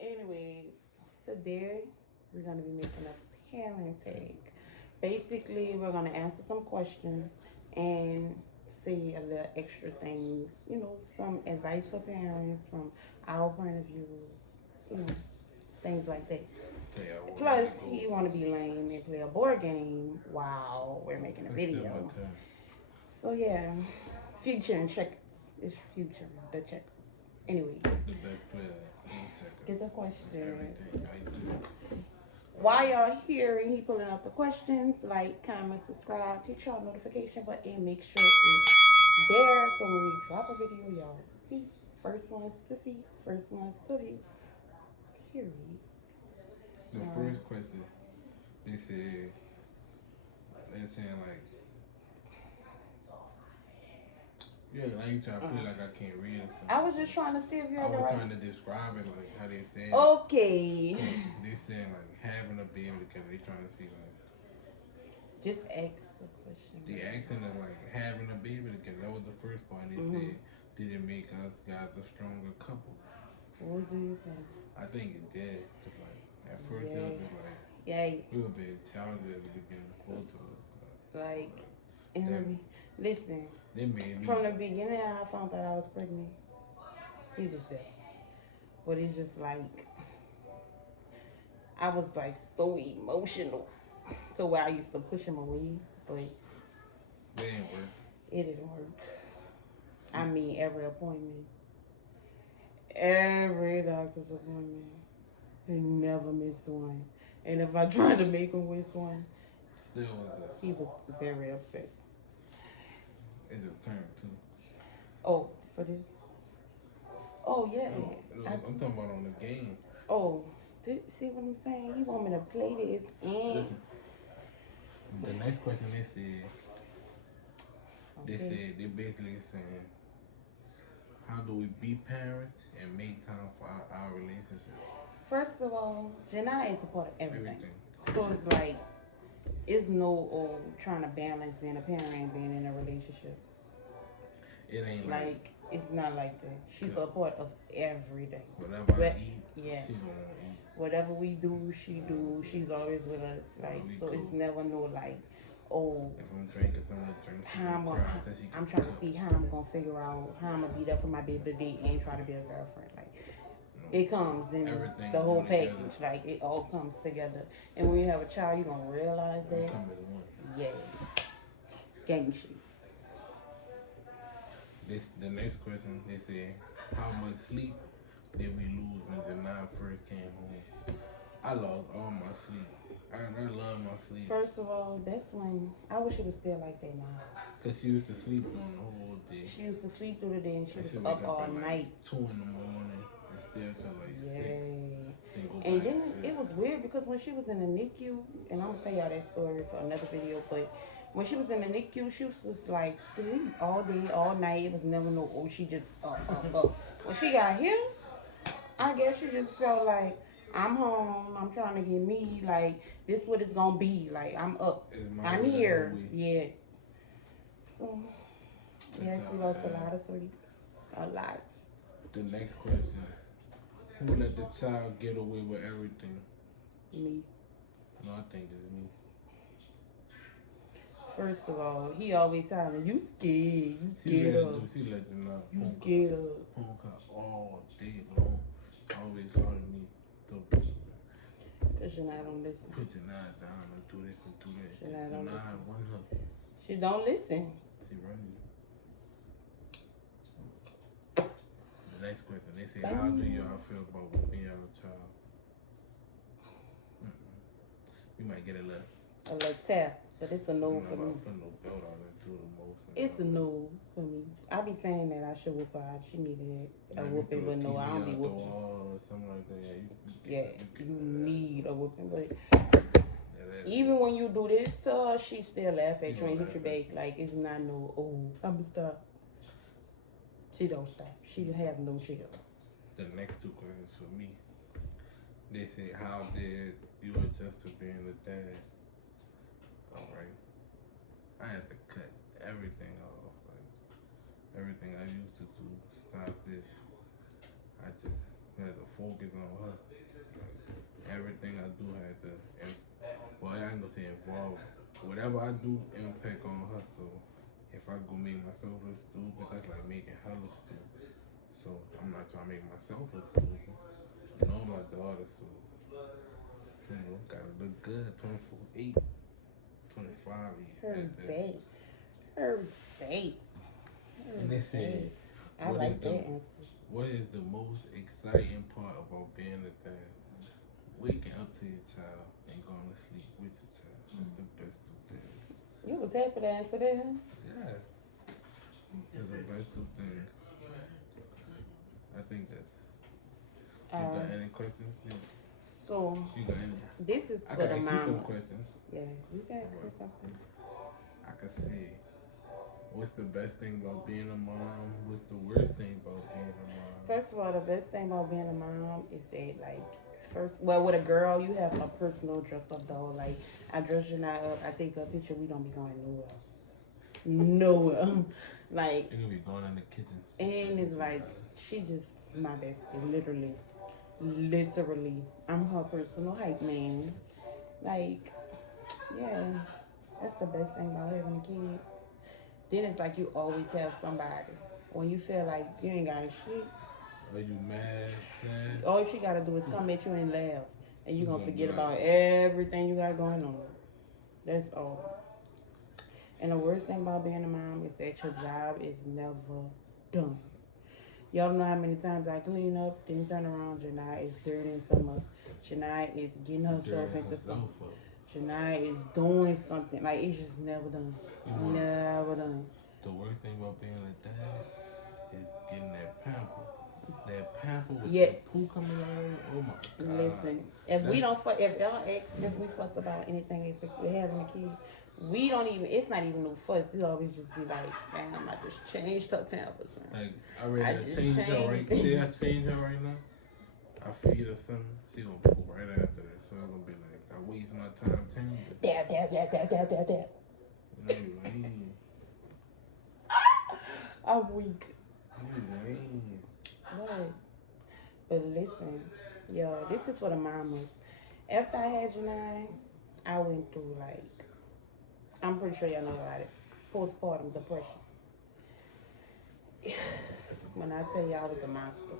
Anyways, today we're gonna be making a parenting. Basically, we're gonna answer some questions and say a little extra things. You know, some advice for parents from our point of view. You know, things like that. Plus, he want to be lame and play a board game while we're making a video. So yeah, future and checkers. It's future, the checkers. Anyways, get the questions. While y'all here and he pulling up the questions, like, comment, subscribe, hit y'all notification button, make sure it's there so when we drop a video, y'all see. First ones to see, first ones to view. Period. The first question, they said, they're saying like, yeah, now you try to put it like I can't read or something. I was just trying to see if you I had the was right. trying to describe it like how they said. Okay. They saying like having a baby together. They trying to see like. Just ask the question. The accent of like having a baby together. That was the first part. They said, did it make us guys a stronger couple? What do you think? I think it did. Cause like at first it was just like we were being childish at the beginning, both of us. Like, listen. They made me. From the beginning, I found out I was pregnant. He was there, but it's just like I was like so emotional. So where I used to push him away, but it didn't work. It didn't work. I mean, every appointment, every doctor's appointment, he never missed one. And if I tried to make him miss one, still he was very upset. It's a turn too. Oh, for this? Oh yeah. No, I'm talking about on the game. Oh, see what I'm saying? He want me to play this in. The next question they said, they basically saying, how do we be parents and make time for our relationship? First of all, Janai is a part of everything. So it's like, it's no trying to balance being a parent and being in a relationship. It ain't like it's not like that. She's a part of everything. Whatever I eat, she's gonna eat. Whatever we do, she do. She's always with us. Like so, cool. It's never no like, oh. If I'm drinking something to drink, I'm trying to see how I'm gonna figure out how I'm gonna be there for my baby today and try to be a girlfriend. Like it comes in the whole package. Like it all comes together. And when you have a child, you don't realize that. Yeah. Gang shit. The next question, they said, how much sleep did we lose when Janai first came home? I lost all my sleep. I love my sleep. First of all, that's when I wish it was still like that now. Cause she used to sleep on the whole day. She used to sleep through the day and she was up all night. Like 2 in the morning and still till like 6. And then it was weird because when she was in the NICU, and I'm gonna tell y'all that story for another video, but when she was in the NICU, she was just like sleep all day, all night. It was never no, oh, she just up. When she got here, I guess she just felt like, I'm home, I'm trying to get me, like, this what it's gonna be. Like, I'm up. I'm here. Yeah. So, yes, we lost a lot of sleep. A lot. The next question. Who let the child get away with everything? Me. No, I think it's me. First of all, he always sounded, you scared. You scared of. She let you know. You scared of. Punk all day long. Always calling me. So, because Janai don't listen. Put Janai down and do this and do that. Janai don't listen. Run her. She don't listen. She running. The next question. They say, how do y'all feel about being a child? You might get a little tap. But it's a no for me. Put no belt on it, do the most. It's a no for me. I be saying that I should whoop her. She needed a whooping, but no, I don't be whooping. Or something like that. You need a whooping, but even when you do this to her, she still laugh at you and hit your back. Like it's not no. Oh, I'ma stop. She don't stop. She have no chill. The next 2 questions for me. They say, how did you adjust to being a dad? Alright. I had to cut everything off. Like everything I used to do, stop it. I just I had to focus on her. Everything I do had to, well, I ain't gonna say involve. Whatever I do, impact on her. So if I go make myself look stupid, that's like making her look stupid. So I'm not trying to make myself look stupid. Nor my daughter. So gotta look good. 24/8, 25/8 at that. Perfect. Perfect. And they said, Perfect. I what is like that the answer. what is the most exciting part about being a dad? Waking up to your child and going to sleep with your child. That's the best two things. You was happy to answer that, huh? Yeah, it's the best two things. I think that's. You got any questions? So You got any? this is I for can the ask you some mamas. questions. Yeah, you got to something. I can say, what's the best thing about being a mom? What's the worst thing about being a mom? First of all, the best thing about being a mom is that, like, first, well, with a girl, you have a personal dress up doll. Like, I dress you not up, I take a picture, we don't be going nowhere. Nowhere. Like, You're gonna be going in the kitchen. and it's like, she just my bestie, literally. Literally. I'm her personal hype man. Like, yeah, that's the best thing about having a kid. Then it's like you always have somebody. When you feel like you ain't got shit, Are you mad, sad? all she gotta do is come at you and laugh, and you You gonna gonna be forget like, about everything you got going on. That's all. And the worst thing about being a mom is that your job is never done. Y'all don't know how many times I clean up, then turn around, Janai is dirty in summer. Janai is getting herself dirty into herself something. up. Janai is doing something. Like, it's just never done. You know, Never done. the worst thing about being a dad is getting that pamper. That pamper with Yet, the poo coming out of it. Oh my god. listen, if we That don't, if y'all ask if we fuss about anything except for having a kid, we don't even. It's not even no fuss. We always just be like, damn, I just changed her pampers. Man. like I ready I to just change her right. changed. See, I change her right now. I feed her something. She gonna poo right after that. So I'm gonna be like, I waste my time changing. Dab, dab, dab, dab, dab, dab, dab. No, you ain't. I'm weak. You ain't. What? But listen, yo, this is for the mamas. After I had Janai, I went through like, I'm pretty sure y'all know about it, postpartum depression. When I tell you I was a monster,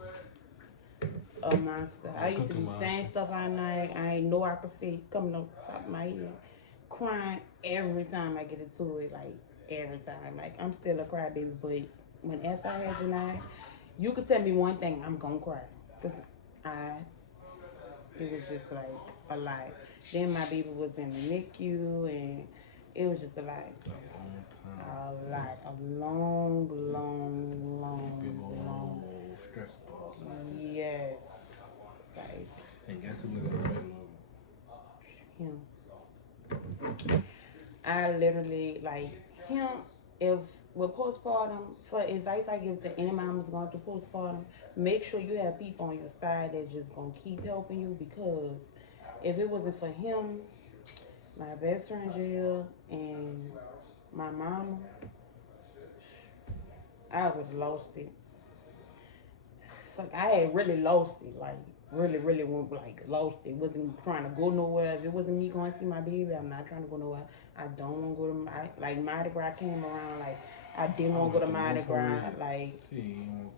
a monster. I used to be saying stuff all night. I ain't know I could see it coming up the top of my head, crying every time I get into it. Like every time, like I'm still a crybaby. But when after I had Janai, you could tell me one thing, I'm gonna cry, cause I it was just like a lot. Then my baby was in the NICU and it was just a lot. A lot. A long, long, Big long, long. old stress ball. Yes. Like And guess who was in the middle him. I literally like him. If with postpartum, for advice I give to any mom who's going through postpartum, make sure you have people on your side that just gonna keep helping you, because if it wasn't for him, my best friend Jill, and my mama, I would have lost it. Fuck, I had really lost it. Like, really, really went, like, lost it. Wasn't trying to go nowhere. If it wasn't me going to see my baby, I'm not trying to go nowhere. I don't want to go to my, like, Mardi Gras came around. Like, I didn't want to go to Mardi Gras. Like,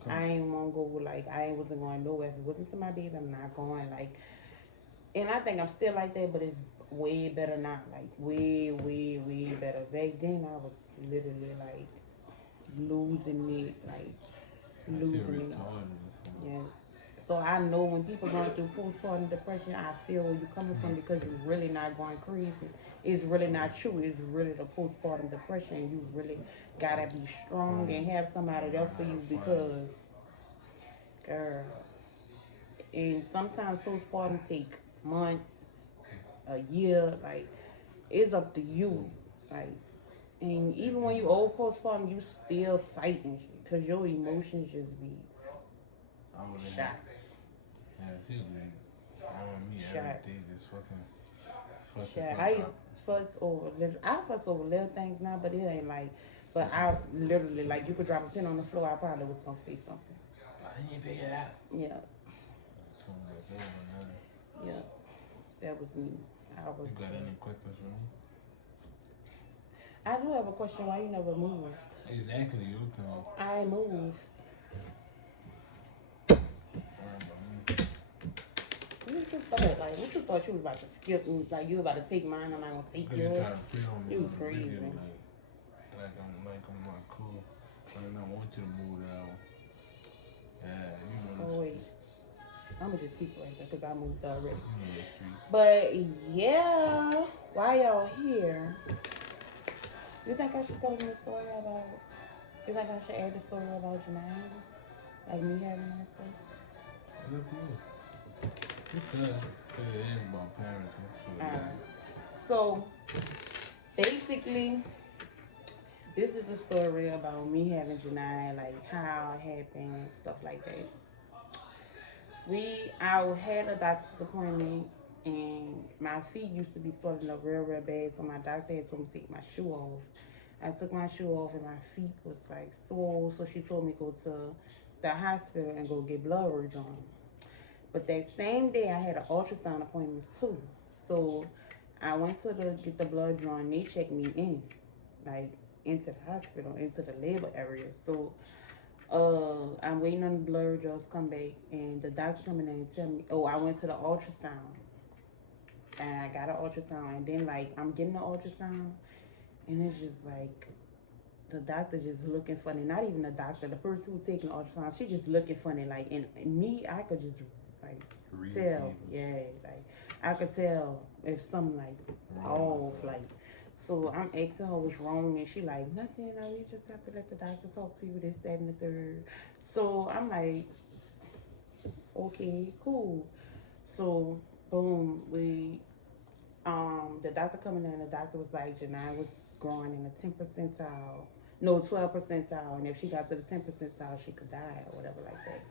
I ain't want to go, like, I ain't wasn't going nowhere. If it wasn't to my baby, I'm not going. Like, and I think I'm still like that, but it's way better now. Like, way, way, way better. Back then, I was literally, like, losing it. Like, losing it. Yes. So I know when people going through postpartum depression, I feel where you're coming from, because you're really not going crazy. It's really not you. It's really the postpartum depression. You really gotta be strong and have somebody there for you, because, girl, and sometimes postpartum take months, a year. Like, it's up to you. Like, and even when you old postpartum, you still fighting because your emotions just be shot. Yeah, she was like, on me every day, just fussing. I used to fuss over little. I fuss over little things now, but it ain't like. But I literally, like, you could drop a pin on the floor, I probably was gonna say something. I didn't pick it up. Yeah, Yeah, that was me. I was. You got any questions for me? I do have a question. Why you never moved? Exactly, your turn. I moved. What you thought? Like, what you thought you was about to skip me? Like, you was about to take mine and I gonna take Because you yours? try to play on me You on the crazy. video, like I'm not cool. I don't want you to move out. Yeah, you know the Oh wait, street. I'm gonna just keep right there because I moved already. You know the streets. But yeah, why y'all here? You think I should tell them a story about? You think I should add the story about Janine? Like me having that stuff? It's up to you. You could. Because it is about parenting. So Alright. yeah. So basically, this is a story about me having Janine, like how it happened, stuff like that. I had a doctor's appointment, and my feet used to be swelling up real, real bad. So my doctor had told me to take my shoe off. I took my shoe off, and my feet was like swole. So she told me to go to the hospital and go get blood work done. But that same day, I had an ultrasound appointment too. So I went to get the blood drawn. They checked me in, like into the hospital, into the labor area. So I'm waiting on the blood results come back, and the doctor coming in and tell me, oh, I went to the ultrasound, and I got an ultrasound, and then like I'm getting the ultrasound, and it's just like the doctor just looking funny. Not even the doctor, the person who taking the ultrasound, she just looking funny. Like, and me, I could just like tell, yeah, like I could tell if something like off, like. So I'm asking her what's wrong, and she like nothing. No, you just have to let the doctor talk to you. This, that, and the third. So I'm like, okay, cool. So boom, the doctor coming in. The doctor was like, Janai was growing in the 10th percentile, no 12th percentile, and if she got to the 10th percentile, she could die or whatever like that.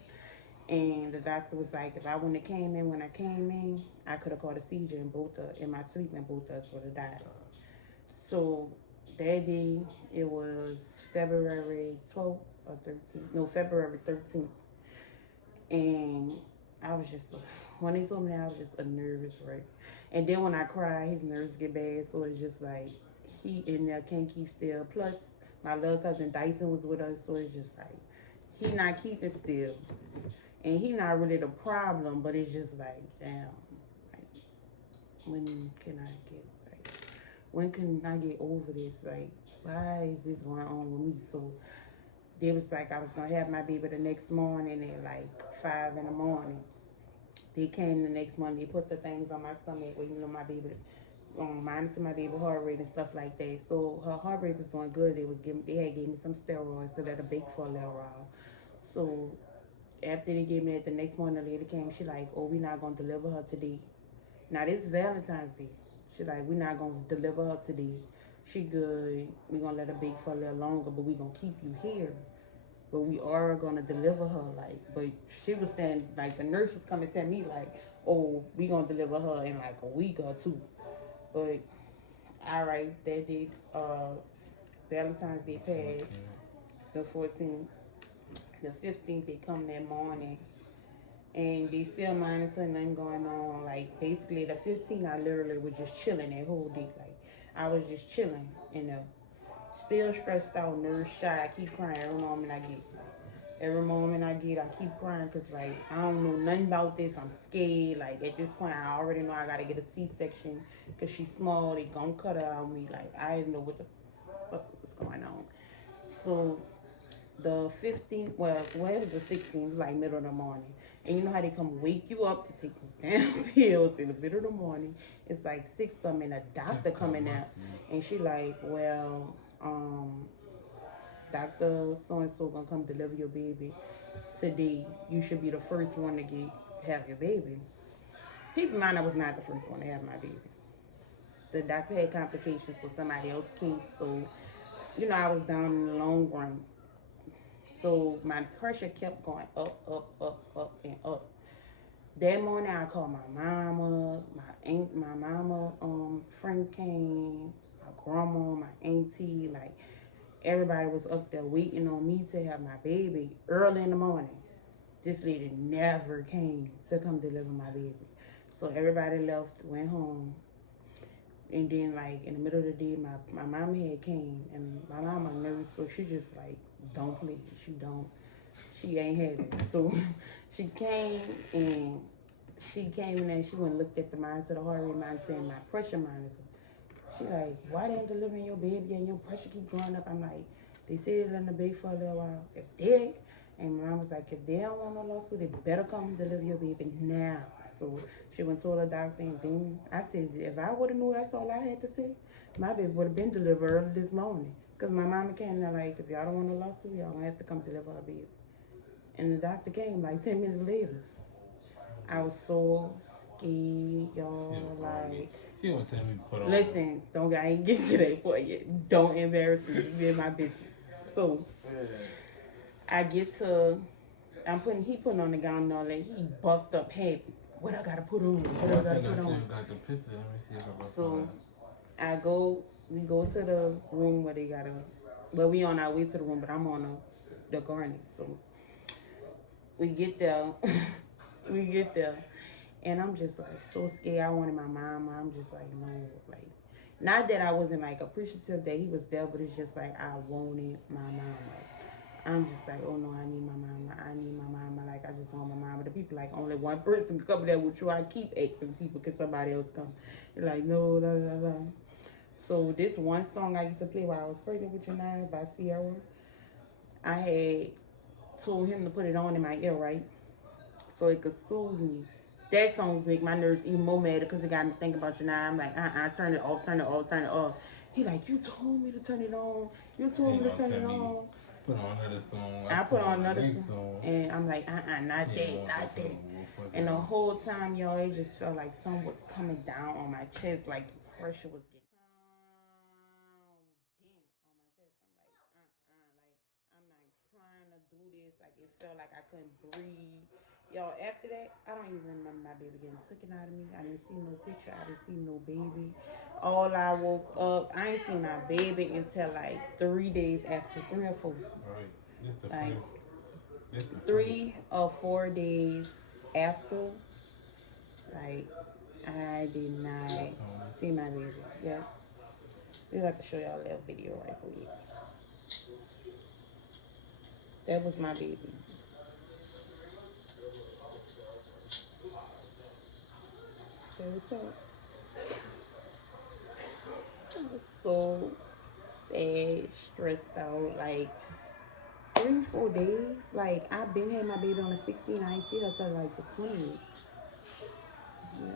And the doctor was like, if I wouldn't have came in when I came in, I could have caught a seizure and in my sleep, and both of us would have died. So that day, it was February 12th or 13th. No, February 13th. And I was just, when they told me that, I was just a nervous wreck. And then when I cry, his nerves get bad. So it's just like, he in there can't keep still. Plus, my little cousin Dyson was with us. So it's just like, he not keeping still. And he not really the problem, but it's just like, damn, like, when can I get, like, when can I get over this? Like, why is this going on with me? So they was like, I was gonna have my baby the next morning at like 5 in the morning. They came the next morning. They put the things on my stomach where my baby, monitoring my baby heart rate and stuff like that. So her heart rate was doing good. They had gave me some steroids so that a bake for a little while. So after they gave me that, the next morning the lady came. She like, oh, we not gonna deliver her today. Now this is Valentine's Day. She like, we not gonna deliver her today. She good. We gonna let her bake for a little longer, but we gonna keep you here. But we are gonna deliver her. Like, but she was saying like the nurse was coming to tell me like, oh, we gonna deliver her in like a week or two. But all right, that day, Valentine's Day passed. The 14th, the 15th, they come that morning, and they still monitoring nothing going on. Like basically the 15th, I literally was just chilling that whole day. Like I was just chilling, still stressed out, nerves shot. I keep crying every moment I get. Every moment I get, I keep crying because like I don't know nothing about this. I'm scared. Like at this point, I already know I gotta get a C-section because she's small. They gonna cut her out of me. Like I didn't know what the fuck was going on. So the 15th, well, it was the 16th, like middle of the morning. And you know how they come wake you up to take the damn pills in the middle of the morning. It's like 6 of them, and a doctor coming out, and she like, well, Doctor so and so gonna come deliver your baby today. You should be the first one to have your baby. Keep in mind, I was not the first one to have my baby. The doctor had complications with somebody else's case, so I was down in the long run. So my pressure kept going up, up, up, up, and up. That morning, I called my mama, my mama friend came, my grandma, my auntie, like everybody was up there waiting on me to have my baby early in the morning. This lady never came to come deliver my baby. So everybody left, went home. And then like in the middle of the day, my mom had came, and my mom a nurse, so she just like don't play. She ain't had it. So she came and she came in and she went and looked at the monitor, the heart rate monitor, and my pressure monitor. She like, why they ain't delivering your baby and your pressure keep going up? I'm like, they said it in the bay for a little while. If they, and my mom was like, if they don't want no lawsuit, they better come deliver your baby now. So she went to the doctor, and then I said, if I would have knew that's all I had to say, my baby would have been delivered early this morning. Cause my mama came there like, if y'all don't want no lawsuit, y'all gonna have to come deliver her baby. And the doctor came like 10 minutes later. I was so scared, She y'all. don't call me. Like, She don't tell me to put on. listen, don't I ain't get to that point yet. Don't embarrass me. You in my business. So I get to, he putting on the gown and all that. He bucked up happy. What I gotta put on? What Oh, I I gotta think I put still on? got the picture. Let me see if I can So find we go to the room where they gotta, well, we on our way to the room, but I'm on the garden. So we get there, we get there, and I'm just like so scared. I wanted my mama. I'm just like, no, like, not that I wasn't like appreciative that he was there, but it's just like I wanted my mama. I'm just like, oh no, I need my mama. I need my mama. Like, I just want my mama. The people like, only one person can come there with you. I keep asking people, can somebody else come? They're like, no, la la la. So this one song I used to play while I was pregnant with Janai by Sierra, I had told him to put it on in my ear, right? So it could soothe me. That song make my nerves even more mad because it got me thinking about Janai. I'm like, turn it off, turn it off, turn it off. He like, you told me to turn it on. You told me to turn it on. put on another song. I put on another next song, and I'm like, not She that, want not that that. And the whole time, y'all, it just felt like something was coming down on my chest, like pressure was getting on my chest. I'm like, I'm not trying to do this. Like, it felt like I couldn't breathe. Y'all, after that, I don't even remember my baby getting taken out of me. I didn't see no picture. I didn't see no baby. All I woke up, I ain't seen my baby until like 3 days after, 3 or 4. Right. This the Like, first. This the 3 or 4 days after, like, I did not see my baby. Yes. We like to show y'all a little video right quick. That was my baby. So I was so sad, stressed out, like 3 4 days. Like, I've been had my baby on the 16th. I ain't see her till like the 20th. Yeah.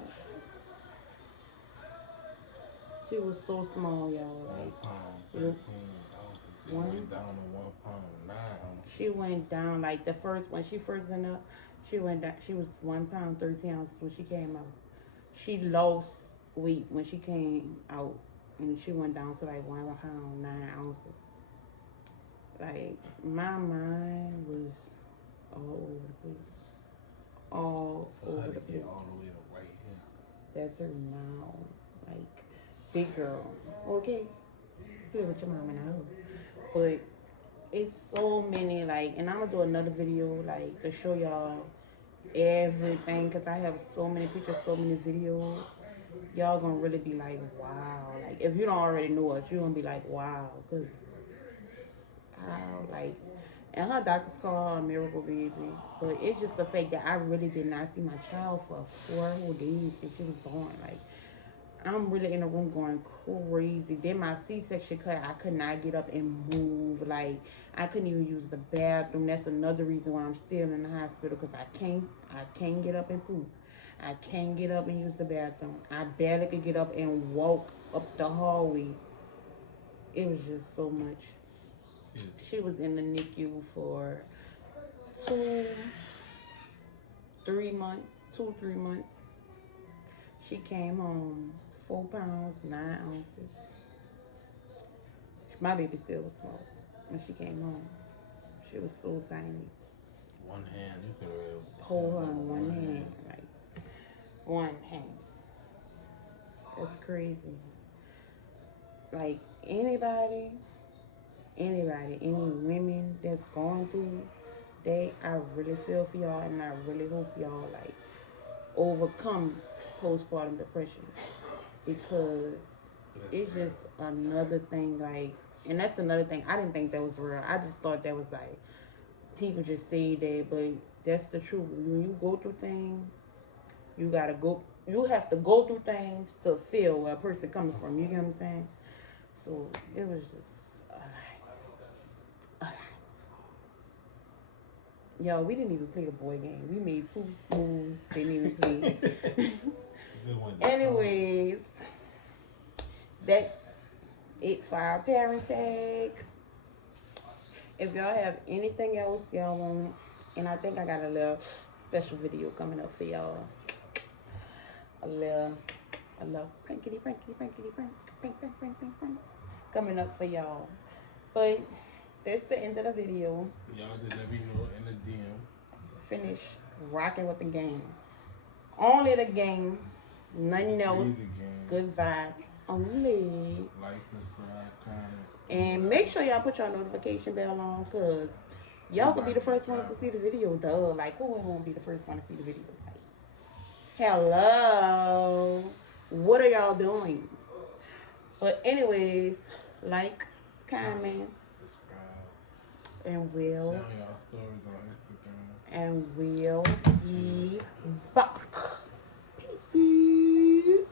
She was so small, y'all. One Like, pound, look, 13 ounces. She one. went down to 1 pound, 9 ounces. She went down like the first when she first went up. She went down. She was 1 pound 13 ounces when she came out. She lost weight when she came out, and she went down to like 1 pound 9 ounces. Like, my mind was all over the place, all For her over to the get place. all the way to right here. That's her now, like, big girl. Okay, play with your mama now, but it's so many, like, and I'm gonna do another video like to show y'all everything because I have so many pictures, so many videos. Y'all gonna really be like, wow. Like, if you don't already know us, you're gonna be like, wow. Because how, like, and her doctors call her a miracle baby. But it's just the fact that I really did not see my child for 4 whole days since she was born. Like, I'm really in the room going crazy. Then my C-section cut, I could not get up and move. Like, I couldn't even use the bathroom. That's another reason why I'm still in the hospital because I can't get up and poop. I can't get up and use the bathroom. I barely could get up and walk up the hallway. It was just so much. She was in the NICU for two, 3 months, 2, 3 months. She came home 4 pounds 9 ounces. My baby still was small when she came home. She was so tiny. One hand, you can really Hold her in one hand, like one hand. That's crazy. Like, any women that's going through day, I really feel for y'all, and I really hope y'all like overcome postpartum depression because it's just another thing. Like, and that's another thing. I didn't think that was real. I just thought that was like people just say that, but that's the truth. When you go through things, you gotta go. You have to go through things to feel where a person coming from. You get what I'm saying? So it was just a lot. A lot. Yo, we didn't even play the boy game. We made two moves. Didn't even play. Anyways, that's it for our parent tag. If y'all have anything else y'all want, and I think I got a little special video coming up for y'all. A little prankety prankety prankety prank coming up for y'all. But that's the end of the video. Y'all just let me know in the DM. Finish rocking with the game. Only the game. Nothing else. Good vibes. Only. Like, subscribe, comment. And make sure y'all put your notification bell on, cause y'all could be the first ones to see the video. Duh. Like, who won't be the first one to see the video? Like, hello. What are y'all doing? But anyways, like, comment, subscribe, and we'll send y'all stories on Instagram. And we'll be back. Peace.